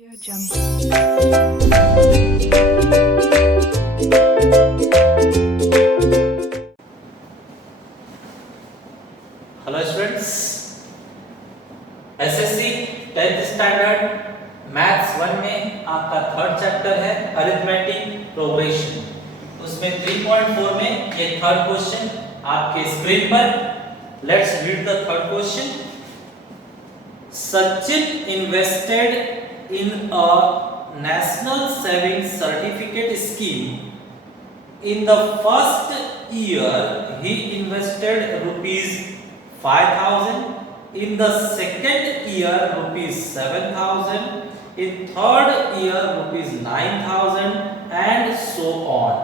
Audio Jungle. Hello students, SSC 10th standard maths 1 में आपका third chapter है arithmetic progression. उसमें 3.4 में ये थर्ड क्वेश्चन आपके स्क्रीन पर। Let's read the third question. Sachin invested in a national saving certificate scheme. In the first year, he invested rupees 5,000. In the second year, rupees 7,000. In third year, rupees 9,000, and so on.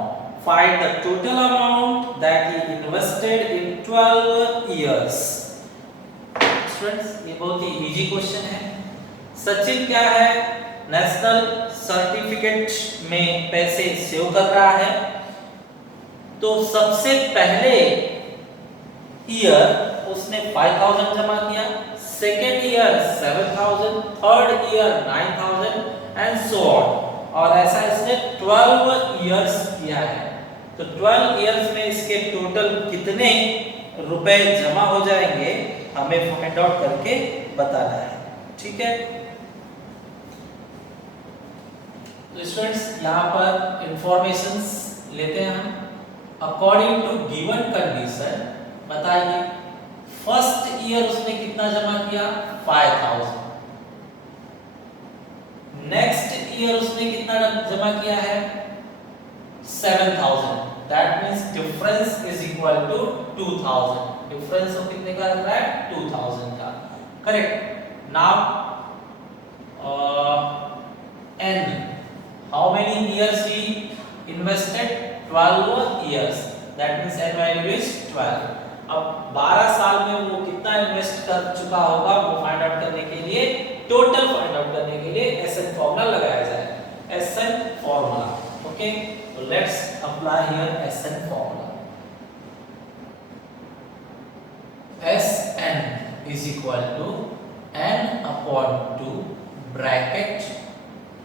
Find the total amount that he invested in 12 years. Students, ये बहुत ही easy question है। सचिन क्या है? National certificate में पैसे सेव कर रहा है। तो सबसे पहले ईयर उसने 5,000 जमा किया, second year 7,000, third year 9,000 and so on. और ऐसा इसने 12 इयर्स किया है। तो 12 इयर्स में इसके टोटल कितने रुपए जमा हो जाएंगे हमें फाइंड आउट करके बताना है। ठीक है, तो स्टूडेंट्स यहाँ पर इंफॉर्मेशंस लेते हैं हम। अकॉर्डिंग टू गिवन कंडीशन बताइए, फर्स्ट ईयर उसने कितना जमा किया? 5,000। नेक्स्ट ईयर उसने कितना जमा किया है? 7,000। That means difference is equal to 2,000। Difference वो कितने का रख रहा है? 2,000 का। Correct. Now n, how many years he invested? 12 years. That means n value is 12. अब 12 साल में वो कितना इन्वेस्ट कर चुका होगा वो फाइंड आउट करने के लिए, टोटल फाइंड आउट करने के लिए SN फॉर्मूला लगाया जाए। SN formula, okay. तो let's apply here SN formula. SN is equal to n upon 2 bracket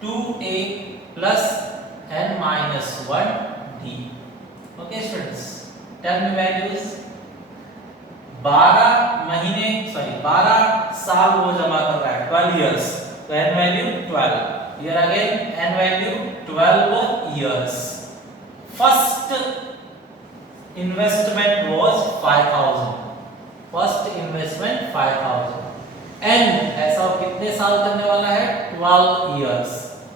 2a plus n minus 1 D. Okay students, tell me values. 12 साल वो जमा कर रहा है, 12 years. तो n value 12. Here again n value 12 years. First investment was 5,000. First investment 5,000. n ऐसा कितने साल करने वाला है? 12 years.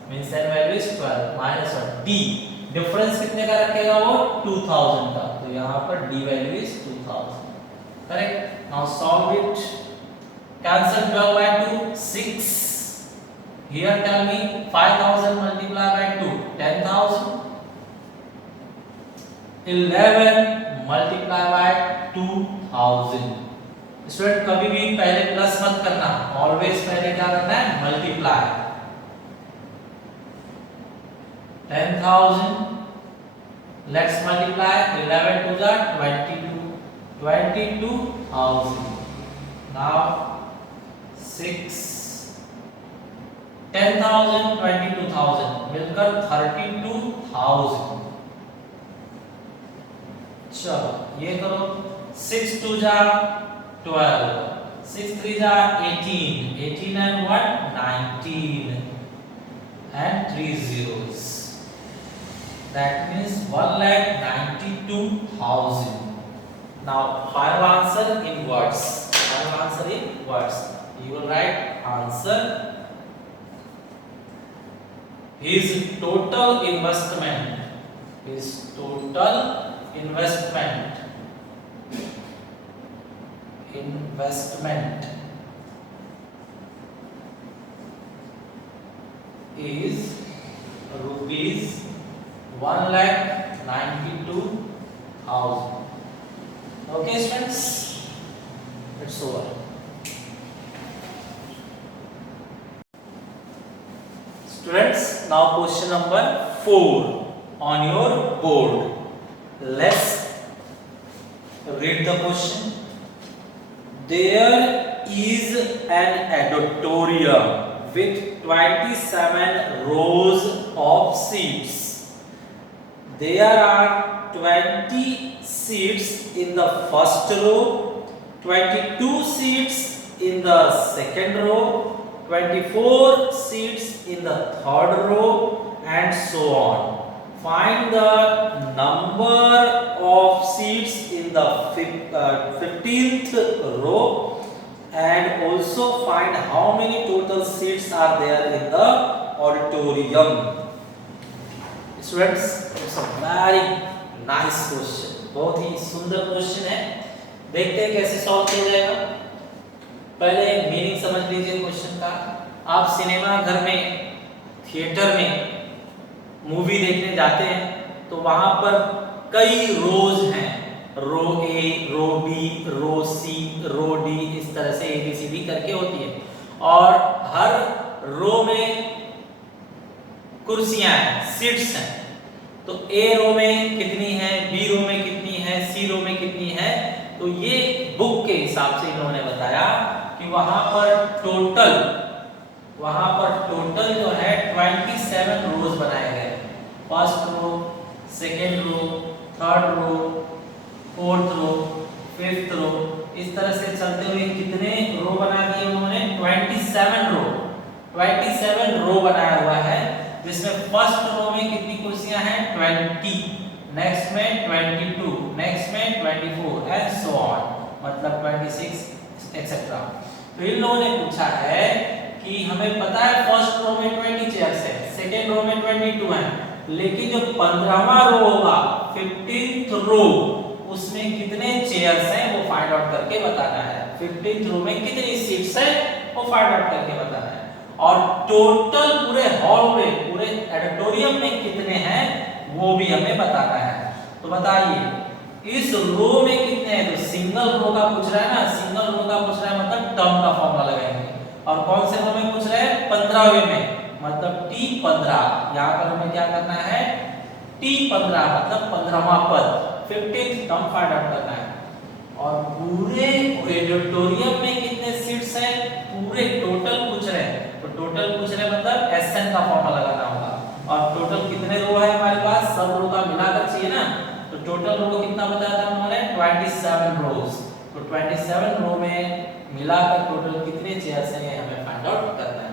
Means n value is 12 minus 1 D. डिफरेंस कितने का रखेगा वो? 2,000 का। तो यहाँ पर d value is 2,000। Correct. Now solve it. Cancel 12 by 2, 6। Here tell me 5,000 multiply by 2, 10,000। 11 multiply by 2,000। Student कभी भी पहले प्लस मत करना, ऑलवेज पहले क्या करना है? मल्टीप्लाई। 10,000. Let's multiply 11 to the 22. 22,000. Now 6. 10,000, 22,000 मिलकर 32,000। चलो ये करो। 6 2 जा 12, 6 3 जा 18, 18 and 1 19 and 3 zeros. That means 1,92,000. Now final answer in words. Final answer in words. You will write answer. His total investment. His total investment. Investment is rupees 1,92,000. Okay students, it's over. Students, now question number 4 on your board. Let's read the question. There is an auditorium with 27 rows of seats. There are 20 seats in the first row, 22 seats in the second row, 24 seats in the third row, and so on. Find the number of seats in the 15th row and also find how many total seats are there in the auditorium. Students, it's a very nice question. बहुत ही सुंदर क्वेश्चन है. देखते हैं कैसे सॉल्व किया जाएगा. पहले मीनिंग समझ लीजिए क्वेश्चन का. आप सिनेमा घर में, थिएटर में मूवी देखने जाते हैं तो वहां पर कई रोज हैं. रो ए, रो बी, रो सी, रो डी, इस तरह से ABCD करके होती है. और हर रो में कुर्सियां हैं, सीट्स हैं. तो ए रो में कितनी है, बी रो में कितनी है, सी रो में कितनी है. तो ये बुक के हिसाब से इन्होंने बताया कि वहां पर टोटल जो है 27 रोज बनाए गए. First row, second row, third row, fourth row, fifth row, इस तरह से चलते हुए कितने रो बना दिए उन्होंने? 27 रो बनाया हुआ है, जिसमें फर्स्ट रो में कितनी कुर्सियां हैं? 20, नेक्स्ट में 22, नेक्स्ट में 24 एंड सो ऑन, मतलब 26 एक्सेट्रा. तो इन लोगों ने पूछा है कि हमें पता है फर्स्ट रो में 20 चेयर्स है, सेकेंड रो में 22 है, लेकिन जो 15वां रो होगा, 15th रो, उसमें कितने चेयर्स हैं वो फाइंड आउट करके बताना है. 15th रो में कितनी सीट्स है वो फाइंड आउट करके बताना है. और टोटल पूरे हॉल में, पूरे ऑडिटोरियम में कितने हैं वो भी हमें बताना है. तो बताइए इस रो में कितने हैं. तो सिंगल रो का पूछ रहा है ना, सिंगल रो का पूछ रहा है मतलब टर्म का फॉर्मूला लगाएंगे. और कौन से रो में पूछ रहे हैं? 15वें में, मतलब T15. यहाँ पर हमें क्या करना है? T15 मतलब 15वां पद, 15th टर्म फाइंड आउट करना है. और पूरे ऑडिटोरियम में कितने सीट्स हैं, पूरे टोटल पूछ रहे हैं. तो टोटल पूछ रहे हैं मतलब SN का फॉर्मूला लगाना होगा. और टोटल कितने रो है हमारे पास? सब रो का मिलाकर चाहिए ना. तो टोटल रो कितना बताया था उन्होंने? 27 रोज. तो 27 रो में मिलाकर टोटल कितने चेयर्स हैं ये हमें फाइंड आउट करना है.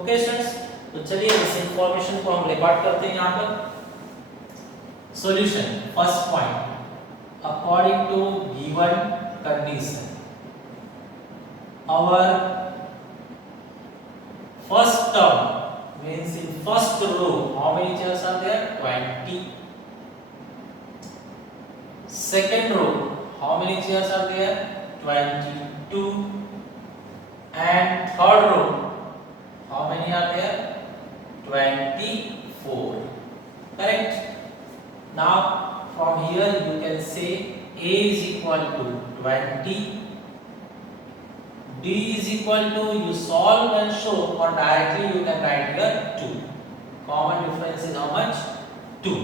ओके स्टूडेंट्स, तो चलिए इस इंफॉर्मेशन को हम रिकॉर्ड करते हैं यहाँ पर. Solution. First point, according to given condition our first term means in first row how many chairs are there? 20. Second row how many chairs are there? 22. And third row how many are there? 24. Correct. Now from here you can say A is equal to 20, D is equal to, you solve and show, or directly you can write here 2. Common difference is how much? 2.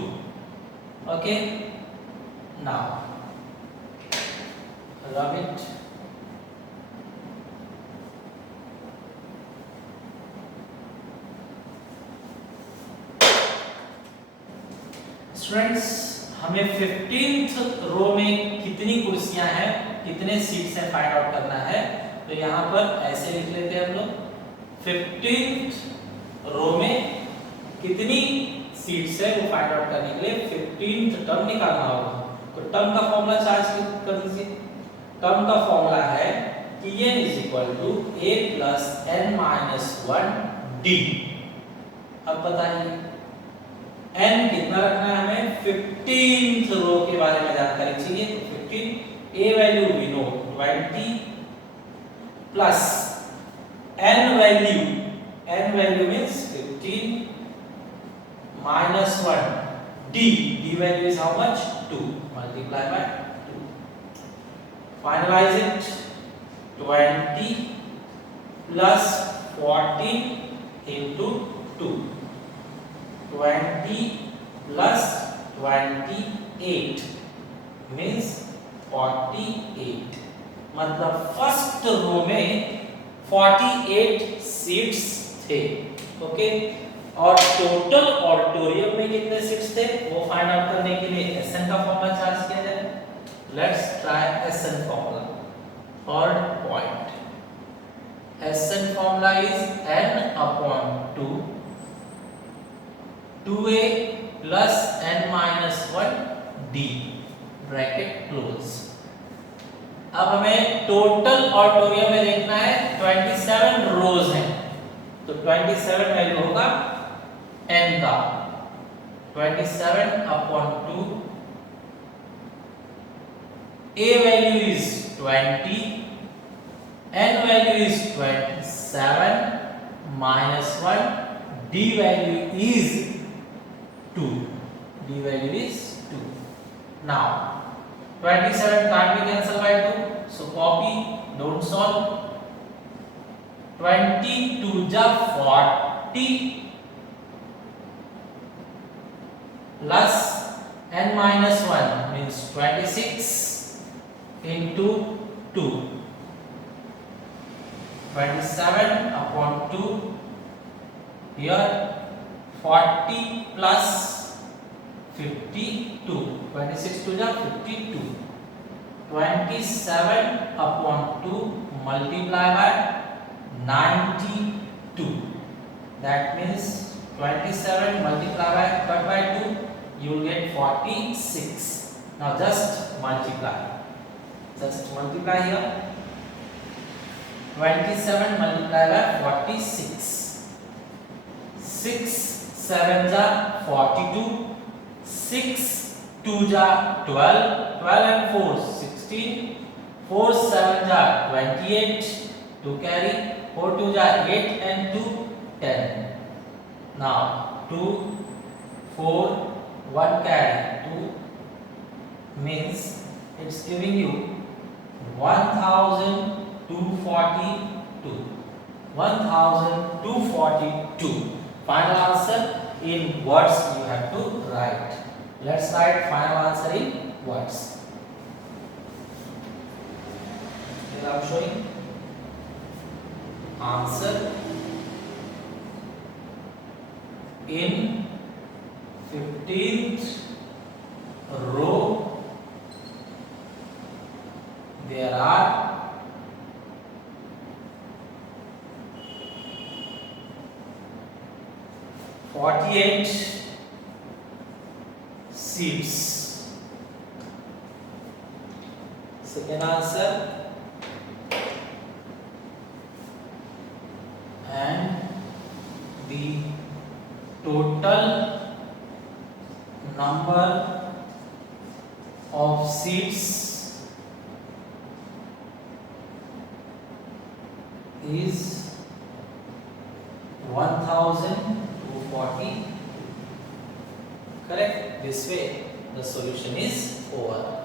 Okay. Now rub it. Students, हमें 15th रो में कितनी कुर्सियां हैं, कितने सीट्स हैं find out करना है. तो यहाँ पर ऐसे लिख लेते हैं हम लोग. 15th रो में कितनी सीट्स है वो फाइंड आउट करने के लिए 15th टर्म निकालना होगा. तो टर्म का फॉर्मूला चार्ज कर दीजिए. टर्म का फॉर्मूला है कि n is equal to a plus n minus 1 d. अब बताइए n कितना रखना है हमें? 15th रो के बारे में जानकारी चाहिए. तो 15 a value we know 20 plus n value means 15 minus 1 d value is how much? 2 multiply by 2. Finalize it. 20 plus 14 into 2. 20 plus 28 means 48. मतलब फर्स्ट रो में 48 सीट्स थे. ओके, और टोटल ऑडिटोरियम में कितने सीट्स थे वो फाइंड आउट करने के लिए एसएन का फॉर्मूला चार्ज किया जाए. Let's try SN formula. Third point, SN formula is n upon 2 2a plus n minus 1 d bracket close. अब हमें टोटल ऑडिटोरियम में देखना है 27 रोज हैं, तो 27 वैल्यू होगा n का. 27 upon 2, a value is 20, n value is 27 minus 1, d value is 2. d value is 2. Now 27 can't be cancelled by 2, so copy, don't solve. 22 ja 40 plus n minus 1 means 26 into 2. 27 upon 2, here 40 plus 52. 26 to the 52. 27 upon 2 multiply by 92. That means 27 multiply by cut by 2, you will get 46. Now just multiply. Just multiply here. 27 multiply by 46. 6 7 ja 42. 6 2 ja 12, 12 and 4 16, 4 7 ja 28, 2 carry, 4 2 ja 8 and 2 10. Now 2 4 1 carry 2 means it's giving you 1242. 1242. Final answer in words you have to write. Let's write final answer in words. Here I am showing answer in 15th row. There are 48 seats. Second answer, and the total number of seats is 1240. Correct? This way the solution is over.